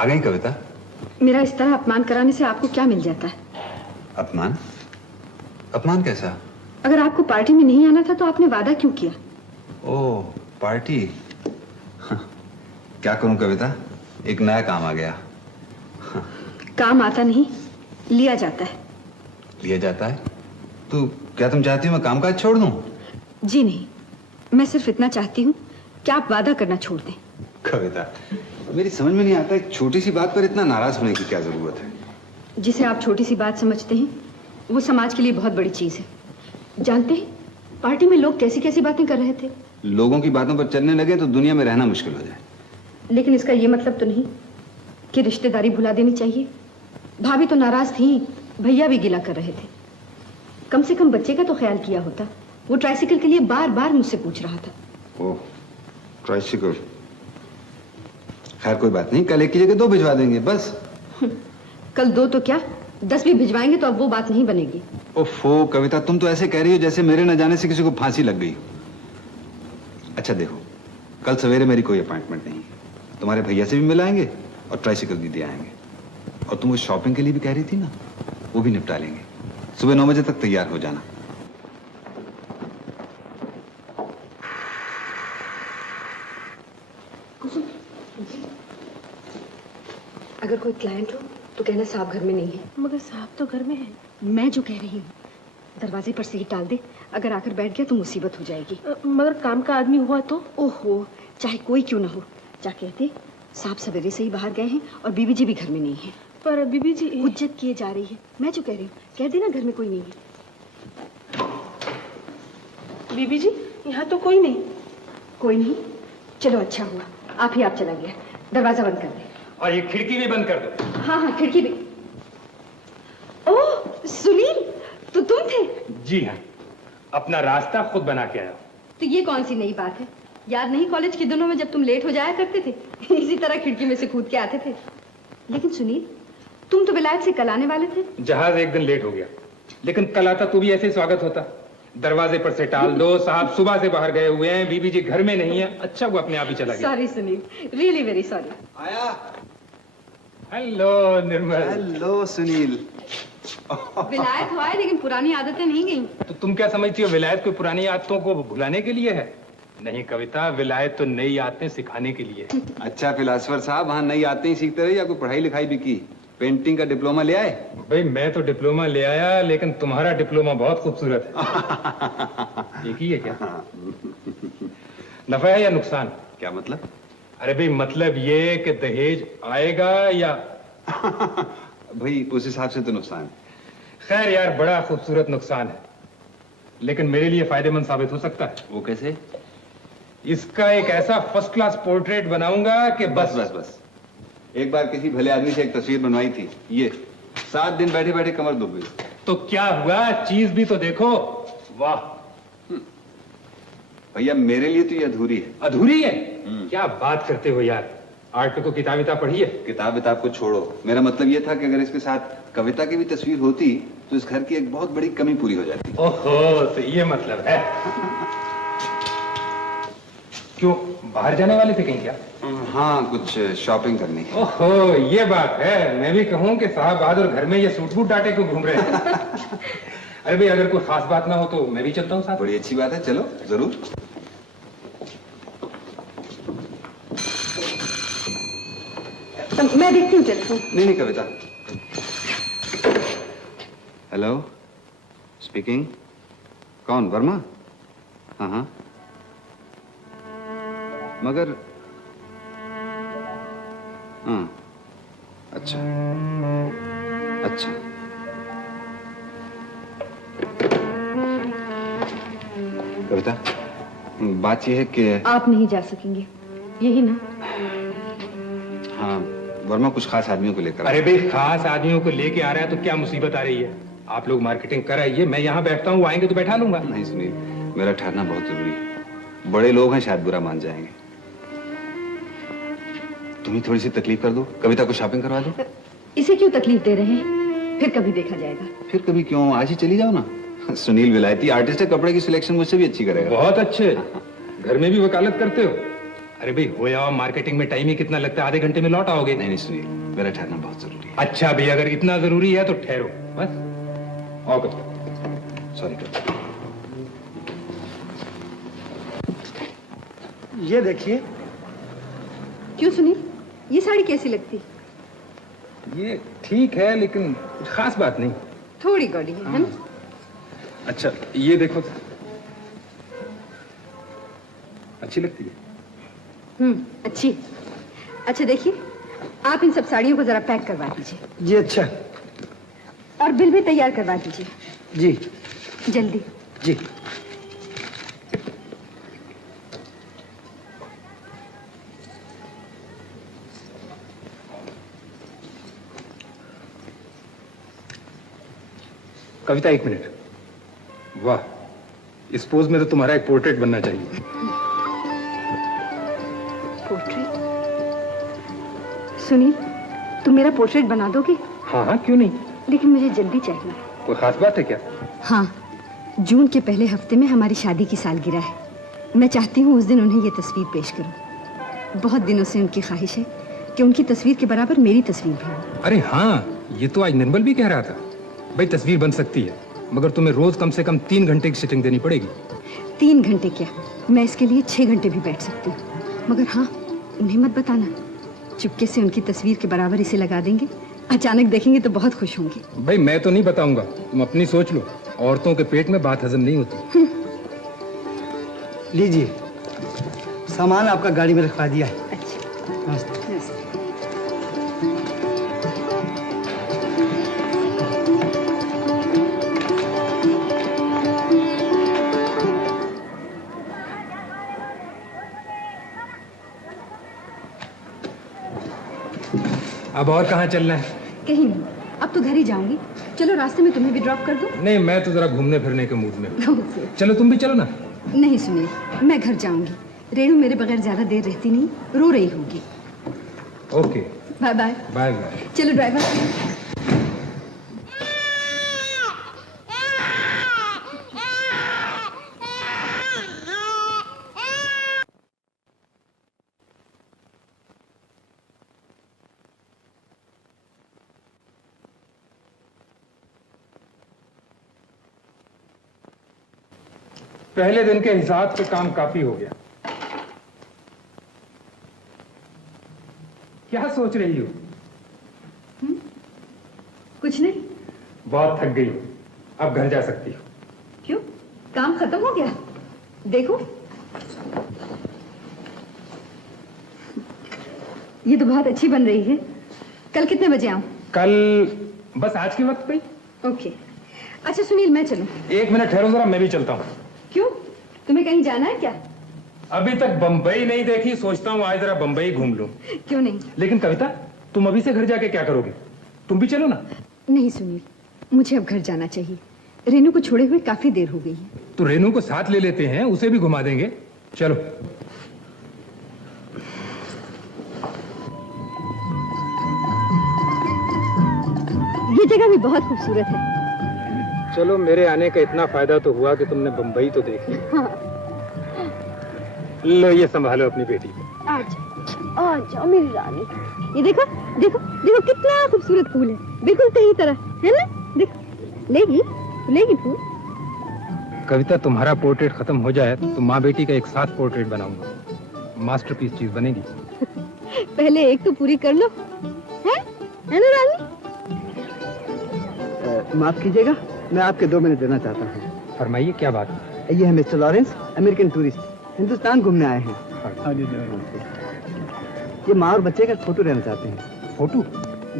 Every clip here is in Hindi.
आ गई कविता? मेरा इस तरह अपमान कराने से आपको क्या मिल जाता है? अपमान? अपमान कैसा? अगर आपको पार्टी में नहीं आना था तो आपने वादा क्यों किया? ओह, पार्टी। क्या करूं कविता, एक नया काम आ गया। काम आता नहीं, लिया जाता है। लिया जाता है? तो क्या तुम चाहती हो मैं कामकाज छोड़ दूं? जी नहीं, मैं सिर्फ इतना चाहती हूँ कि आप वादा करना छोड़ दें। कविता, मेरी समझ में नहीं आता, एक छोटी सी बात पर इतना नाराज होने की क्या जरूरत है? जिसे आप छोटी सी बात समझते हैं वो समाज के लिए बहुत बड़ी चीज है। जानते हैं पार्टी में लोग कैसी कैसी बातें कर रहे थे। लोगों की बातों पर चलने लगे तो दुनिया में रहना मुश्किल हो जाए। लेकिन इसका ये मतलब तो नहीं कि रिश्तेदारी भुला देनी चाहिए। भाभी तो नाराज थी, भैया भी गिला कर रहे थे। कम से कम बच्चे का तो ख्याल किया होता। वो ट्राइसिकल के लिए बार बार मुझसे पूछ रहा था। ओह, ट्राइसिकल। खैर कोई बात नहीं, कल एक की जगह 2 भिजवा देंगे बस। कल 2 तो क्या 10 भी भिजवाएंगे तो अब वो बात नहीं बनेगी। ओफो कविता, तुम तो ऐसे कह रही हो जैसे मेरे न जाने से किसी को फांसी लग गई। अच्छा देखो, कल सवेरे मेरी कोई अपॉइंटमेंट नहीं है। तुम्हारे भैया से भी मिलाएंगे और ट्राइसिकल दीदी आएंगे। और तुम वो शॉपिंग के लिए भी कह रही थी ना, वो भी निपटा लेंगे। सुबह 9 बजे तक तैयार हो जाना। अगर कोई क्लाइंट हो तो कहना साहब घर में नहीं है। मगर साहब तो घर में है। मैं जो कह रही हूँ, दरवाजे पर से ही टाल दे। अगर आकर बैठ गया तो मुसीबत हो जाएगी। मगर काम का आदमी हुआ तो? ओहो, चाहे कोई क्यों ना हो, जा कहते साहब सवेरे से ही बाहर गए हैं और बीबी जी भी घर में नहीं है। पर बीबी जी हुज्जत किए जा रही है। मैं जो कह रही हूँ, कह देना घर में कोई नहीं है। बीबी जी यहाँ तो कोई नहीं। कोई नहीं? चलो अच्छा हुआ आप ही चला गया। दरवाजा बंद कर दे। और ये खिड़की भी बंद कर दो। हाँ हाँ, खिड़की भी। ओह सुनील, तो तुम थे? जी हाँ, अपना रास्ता खुद बना के आया। तो ये कौन सी नई बात है? याद नहीं कॉलेज के दिनों में जब तुम लेट हो जाया करते थे, इसी तरह खिड़की में से कूद के आते थे। लेकिन सुनील, तुम तो विलायत से कल आने वाले थे। जहाज एक दिन लेट हो गया, लेकिन कल आता तो भी ऐसे ही स्वागत होता। दरवाजे पर से टाल दो, साहब सुबह से बाहर गए हुए हैं, बीबी जी घर में नहीं है। अच्छा वो अपने आप ही चला गया। Sorry Sunil, really very sorry. आया। हेलो निर्मल। हेलो सुनील। विलायत हुआ है लेकिन पुरानी आदतें नहीं गई। तो तुम क्या समझती हो विलायत कोई पुरानी आदतों को भुलाने के लिए है? नहीं कविता, विलायत तो नई आदतें सिखाने के लिए। अच्छा फिलासफर साहब, वहाँ नई आदतें ही सीखते रहे या कोई पढ़ाई लिखाई भी की? पेंटिंग का डिप्लोमा ले आए? भाई मैं तो डिप्लोमा ले आया, लेकिन तुम्हारा डिप्लोमा बहुत खूबसूरत है। एक ही है क्या? नफा है या नुकसान? क्या मतलब? अरे भाई मतलब ये कि दहेज आएगा या? भाई उस हिसाब से तो नुकसान है। खैर यार, बड़ा खूबसूरत नुकसान है, लेकिन मेरे लिए फायदेमंद साबित हो सकता है। वो कैसे? इसका एक ऐसा फर्स्ट क्लास पोर्ट्रेट बनाऊंगा कि बस बस बस। एक बार किसी भले आदमी से एक तस्वीर बनवाई थी, ये 7 दिन बैठे बैठे कमर दुख गई। तो क्या हुआ, चीज भी तो देखो। वाह भैया, मेरे लिए तो ये अधूरी है। अधूरी है? क्या बात करते हो यार, आर्ट पे को किताब पढ़ी है? किताब विताब को छोड़ो, मेरा मतलब ये था कि अगर इसके साथ कविता की भी तस्वीर होती तो इस घर की एक बहुत बड़ी कमी पूरी हो जाती। ओहो, तो ये मतलब है। क्यों, बाहर जाने वाले थे कहीं क्या? हाँ, कुछ शॉपिंग करनी है। ओहो, ये बात है। मैं भी कहूँ कि साहब बहादुर घर में ये सूट बूट डाटे क्यों घूम रहे हैं? अरे भाई अगर कोई खास बात ना हो तो मैं भी चलता हूँ साथ। बड़ी अच्छी बात है, चलो जरूर। मैं देखती हूँ टेलीफोन। नहीं कविता। Hello, speaking. कौन? वर्मा? हाँ हाँ, मगर हाँ, अच्छा अच्छा। कविता, बात यह है कि आप नहीं जा सकेंगे, यही ना? हाँ, वर्मा कुछ खास आदमियों को लेकर। अरे भाई खास आदमियों को लेके आ रहा है तो क्या मुसीबत आ रही है? आप लोग मार्केटिंग कर आइए, मैं यहाँ बैठता हूँ, आएंगे तो बैठा लूंगा। नहीं सुनील, मेरा ठहरना बहुत जरूरी है। बड़े लोग हैं, शायद बुरा मान जाएंगे। तुम्हें थोड़ी सी तकलीफ कर दो, कविता को शॉपिंग करवा दो। इसे क्यों तकलीफ दे रहे हैं? फिर कभी देखा जाएगा। फिर कभी क्यों, आज ही चली जाओ ना। सुनील विलायती आर्टिस्ट है, कपड़े की सिलेक्शन मुझसे भी अच्छी करेगा। बहुत अच्छे, घर में भी वकालत करते हो? अरे भाई हो जाओ, मार्केटिंग में टाइम ही कितना लगता है, आधे घंटे में लौट आओगे। नहीं नहीं सुनील, मेरा ठहरना बहुत जरूरी है। अच्छा भाई, अगर इतना जरूरी है तो ठहरो बस। आओ कविता। सॉरी कविता। ये देखिए। क्यों सुनील, ये साड़ी कैसी लगती? ये ठीक है लेकिन कुछ खास बात नहीं। थोड़ी गौड़ी है ना? अच्छा ये देखो, अच्छी लगती है। अच्छी। अच्छा देखिए, आप इन सब साड़ियों को जरा पैक करवा दीजिए। जी अच्छा। और बिल भी तैयार करवा दीजिए। जी जल्दी। जी। कविता एक मिनट। वाह, इस पोज में तो तुम्हारा एक पोर्ट्रेट बनना चाहिए। पोर्ट्रेट? सुनील, तुम मेरा पोर्ट्रेट बना दोगे? हाँ हाँ, क्यों नहीं। लेकिन मुझे जल्दी चाहिए। कोई खास बात है क्या? हाँ, जून के पहले हफ्ते में हमारी शादी की सालगिरह है। मैं चाहती हूँ उस दिन उन्हें ये तस्वीर पेश करूँ। बहुत दिनों से उनकी ख्वाहिश है कि उनकी तस्वीर के बराबर मेरी तस्वीर भी हो। अरे हाँ, ये तो आज निर्मल भी कह रहा था। भाई तस्वीर बन सकती है, मगर तुम्हें रोज कम से कम 3 घंटे की सिटिंग देनी पड़ेगी। 3 घंटे क्या, मैं इसके लिए 6 घंटे भी बैठ सकती हूँ। मगर हाँ, उन्हें मत बताना। चुपके से उनकी तस्वीर के बराबर इसे लगा देंगे, अचानक देखेंगे तो बहुत खुश होंगे। भाई मैं तो नहीं बताऊंगा, तुम अपनी सोच लो। औरतों के पेट में बात हजम नहीं होती। लीजिए, सामान आपका गाड़ी में रखवा दिया है। अच्छा। नमस्ते। अब और कहाँ चलना है? कहीं नहीं, अब तो घर ही जाऊंगी। चलो रास्ते में तुम्हें भी ड्रॉप कर दूं? नहीं, मैं तो जरा घूमने फिरने के मूड में हूँ। चलो तुम भी चलो ना। नहीं सुनिए, मैं घर जाऊंगी। रेणु मेरे बगैर ज्यादा देर रहती नहीं, रो रही होगी। Okay, bye bye. Bye bye. चलो ड्राइवर। पहले दिन के हिसाब से काम काफी हो गया। क्या सोच रही हो? कुछ नहीं। बहुत थक गई हो, अब घर जा सकती हो। क्यों, काम खत्म हो गया? देखो, ये तो बहुत अच्छी बन रही है। कल कितने बजे आऊं? कल बस आज के वक्त पे ही। ओके। अच्छा सुनील, मैं चलूं? 1 मिनट ठहरो जरा, मैं भी चलता हूँ। क्यों, तुम्हें कहीं जाना है क्या? अभी तक बंबई नहीं देखी, सोचता हूँ आज जरा बंबई घूम लूं। क्यों नहीं? लेकिन कविता, तुम अभी से घर जाके क्या करोगे? तुम भी चलो ना। नहीं सुनील, मुझे अब घर जाना चाहिए। रेनू को छोड़े हुए काफी देर हो गई है। तो रेनू को साथ ले लेते हैं, उसे भी घुमा देंगे। चलो। ये जगह भी बहुत खूबसूरत है। चलो, मेरे आने का इतना फायदा तो हुआ कि तुमने बंबई तो देख ली। हाँ। लो, ये संभालो अपनी बेटी को। आज जाओ मेरी रानी। ये देखो देखो देखो, कितना खूबसूरत फूल है, बिल्कुल तेरी तरह है ना? देखो, लेगी लेगी फूल। कविता, तुम्हारा पोर्ट्रेट खत्म हो जाए तो माँ बेटी का एक साथ पोर्ट्रेट बनाऊंगा। मास्टरपीस चीज बनेगी। पहले एक तो पूरी कर लो, है ना रानी? माफ कीजिएगा, मैं आपके 2 मिनट देना चाहता हूँ। फरमाइए, क्या बात है? ये है mister Lawrence, American tourist, Hindustan घूमने आए हैं। ये माँ और बच्चे का फोटो लेना चाहते हैं। फोटो?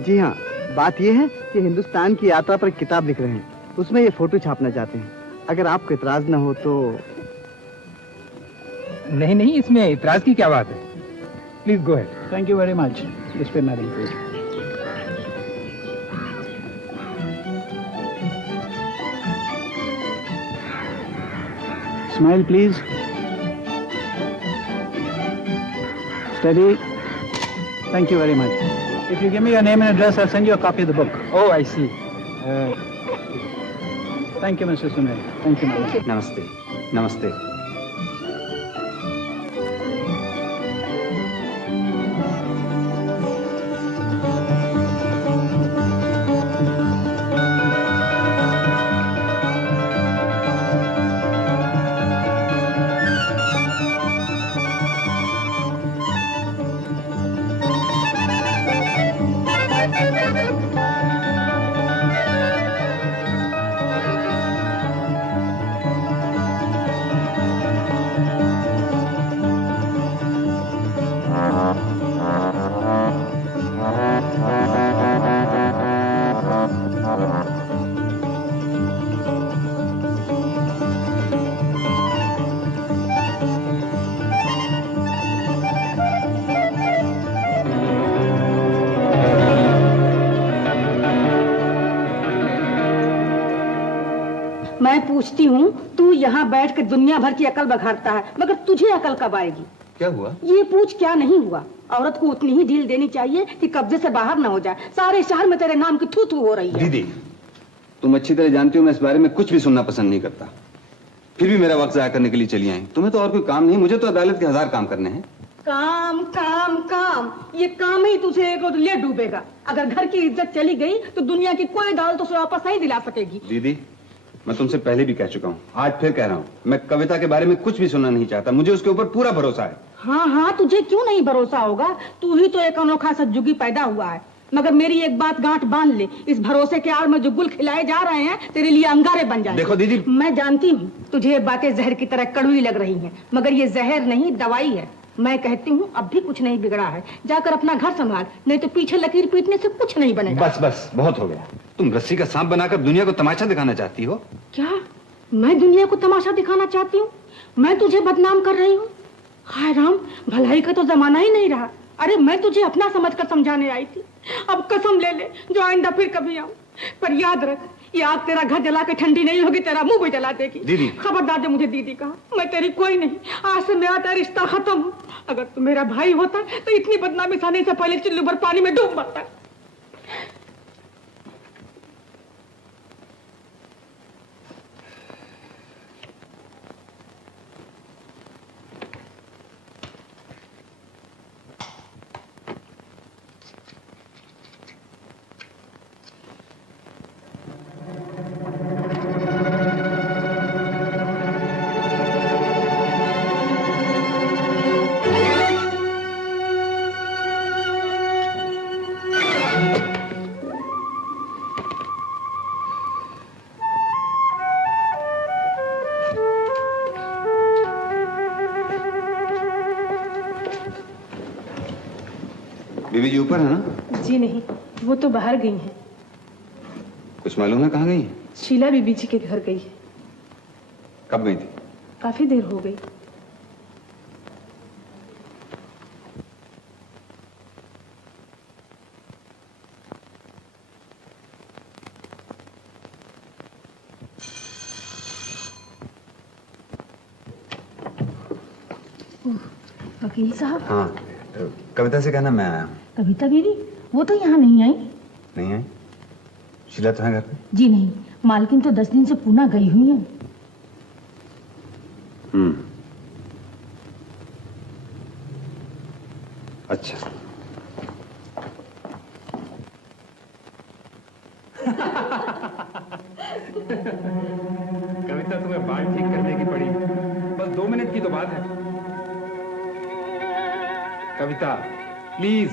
जी हाँ, बात ये है कि हिंदुस्तान की यात्रा पर एक किताब लिख रहे हैं, उसमें ये फोटो छापना चाहते हैं। अगर आपको इतराज न हो तो। नहीं नहीं, इसमें इतराज की क्या बात है? Please go ahead. Thank you very much. इस पे मैं smile please. Steady. Thank you very much. If you give me your name and address, I'll send you a copy of the book. Oh, I see. Thank you, Mr. Sunil. Thank you, madam. नमस्ते। नमस्ते। मैं पूछती हूँ, तू यहाँ बैठ कर दुनिया भर की अकल बघाड़ता है, मगर तुझे अकल कब आएगी? क्या हुआ? ये पूछ क्या नहीं हुआ। औरत को उतनी ही ढील देनी चाहिए कि कब्जे से बाहर ना हो जाए। सारे शहर में तेरे नाम की थू थू हो रही है। दीदी, तुम अच्छी तरह जानती हो मैं इस बारे में कुछ भी सुनना पसंद नहीं करता, फिर भी मेरा वक्त जाया करने के लिए चली आई। तुम्हें तो और कोई काम नहीं, मुझे तो अदालत के 1000 काम करने हैं। काम काम काम, ये काम ही तुझे एक रोज ले डूबेगा। अगर घर की इज्जत चली गई तो दुनिया की कोई दाल तो उसे वापस नहीं दिला सकेगी। दीदी, मैं तुमसे पहले भी कह चुका हूँ, आज फिर कह रहा हूँ, मैं कविता के बारे में कुछ भी सुनना नहीं चाहता। मुझे उसके ऊपर पूरा भरोसा है। हाँ हाँ, तुझे क्यों नहीं भरोसा होगा? तू ही तो एक अनोखा सज्जुगी पैदा हुआ है। मगर मेरी एक बात गांठ बांध ले, इस भरोसे के आड़ में जो गुल खिलाए जा रहे हैं तेरे लिए अंगारे बन जाएंगे। देखो दीदी, मैं जानती हूँ तुझे ये बातें जहर की तरह कड़वी लग रही हैं, मगर ये जहर नहीं, दवाई है। मैं कहती हूँ अब भी कुछ नहीं बिगड़ा है, जाकर अपना घर संभाल, नहीं तो पीछे लकीर पीटने से कुछ नहीं बनेगा। बस बस, बहुत हो गया। तुम रस्सी का सांप बनाकर दुनिया को तमाशा दिखाना चाहती हो। क्या मैं दुनिया को तमाशा दिखाना चाहती हूँ? मैं तुझे बदनाम कर रही हूँ? हाय राम, भलाई का तो जमाना ही नहीं रहा। अरे मैं तुझे अपना समझकर समझाने आई थी। अब कसम ले ले जो आइंदा फिर कभी आऊं। पर याद रख, ये आग तेरा घर जला के ठंडी नहीं होगी, तेरा मुंह भी जला देगी। दीदी, खबरदार, जो मुझे दीदी कहा, मैं तेरी कोई नहीं। आज से मेरा तेरा रिश्ता खत्म। अगर तू मेरा भाई होता तो इतनी बदनामी सहने से पहले चुल्लू भर पानी में डूब मरता। बीबी जी ऊपर है ना? जी नहीं, वो तो बाहर गई हैं। कुछ मालूम है कहाँ गई? शीला बीबी जी के घर गई है। कब गई थी? काफी देर हो गई। वकील साहब। हाँ, कविता से कहना मैं आया हूँ। कविता बीवी? वो तो यहाँ नहीं आई। नहीं आई? शीला तो है घर पे? जी नहीं, मालकिन तो 10 दिन से पूना गई हुई है। अच्छा। कविता, तुम्हें बाल ठीक करने की पड़ी, बस 2 मिनट की तो बात है। कविता प्लीज।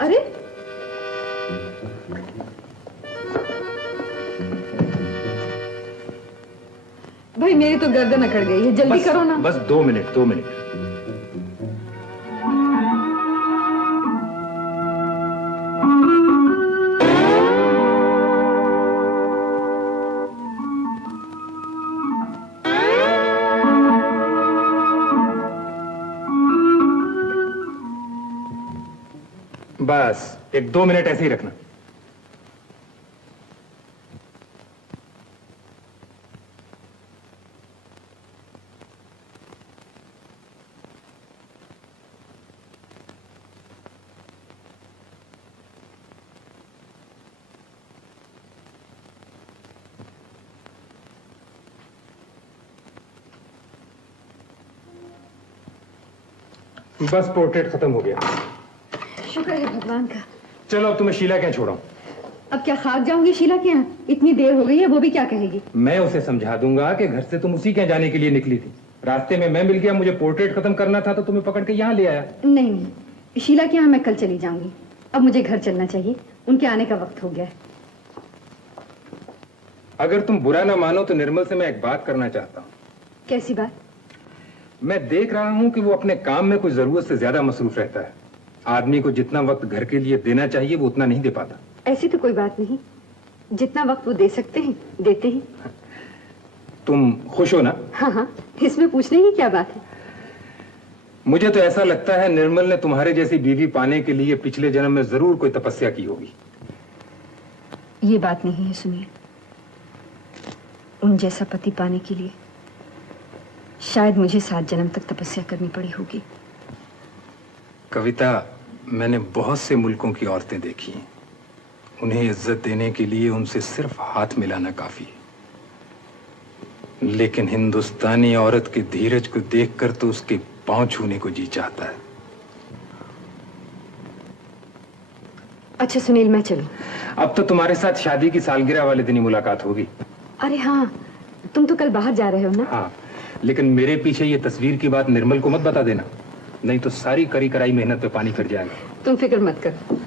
अरे भाई, मेरी तो गर्दन अकड़ गई है, जल्दी करो ना। बस 2 मिनट, 2 मिनट। बस 1-2 मिनट ऐसे ही रखना। बस पोर्ट्रेट खत्म हो गया। शुक्र है भगवान का। चलो अब तुम्हें शीला क्या छोड़ाऊं? अब क्या खाक जाऊंगी शीला के यहाँ? इतनी देर हो गई है, वो भी क्या कहेगी? मैं उसे समझा दूंगा कि घर से तुम उसी के यहाँ जाने के लिए निकली थी। रास्ते में मैं मिल गया, मुझे पोर्ट्रेट खत्म करना था तो तुम्हें पकड़ के यहाँ ले आया। नहीं नहीं, शीला के यहाँ मैं कल चली जाऊंगी। अब मुझे घर चलना चाहिए, उनके आने का वक्त हो गया है। अगर तुम बुरा ना मानो तो निर्मल से मैं एक बात करना चाहता हूँ। कैसी बात? मैं देख रहा हूँ कि वो अपने काम में कुछ जरूरत से ज्यादा मसरूफ रहता है। आदमी को जितना वक्त घर के लिए देना चाहिए वो उतना नहीं दे पाता। ऐसी तो कोई बात नहीं, जितना वक्त वो दे सकते हैं देते ही। तुम खुश हो ना? हाँ हाँ, इसमें पूछने की क्या बात है। मुझे तो ऐसा लगता है निर्मल ने तुम्हारे जैसी बीवी पाने के लिए पिछले जन्म में जरूर कोई तपस्या की होगी। ये बात नहीं है, सुनिए। उन जैसा पति पाने के लिए शायद मुझे 7 जन्म तक तपस्या करनी पड़ी होगी। कविता, मैंने बहुत से मुल्कों की औरतें देखी हैं। उन्हें इज्जत देने के लिए उनसे सिर्फ हाथ मिलाना काफी है, लेकिन हिंदुस्तानी औरत के धीरज को देखकर तो उसके पांव छूने को जी चाहता है। अच्छा सुनील, मैं चलूं? अब तो तुम्हारे साथ शादी की सालगिरह वाले दिन ही मुलाकात होगी। अरे हाँ, तुम तो कल बाहर जा रहे हो ना? हाँ, लेकिन मेरे पीछे ये तस्वीर की बात निर्मल को मत बता देना, नहीं तो सारी करी कराई मेहनत पे पानी फिर जाएगा। तुम फिक्र मत करो,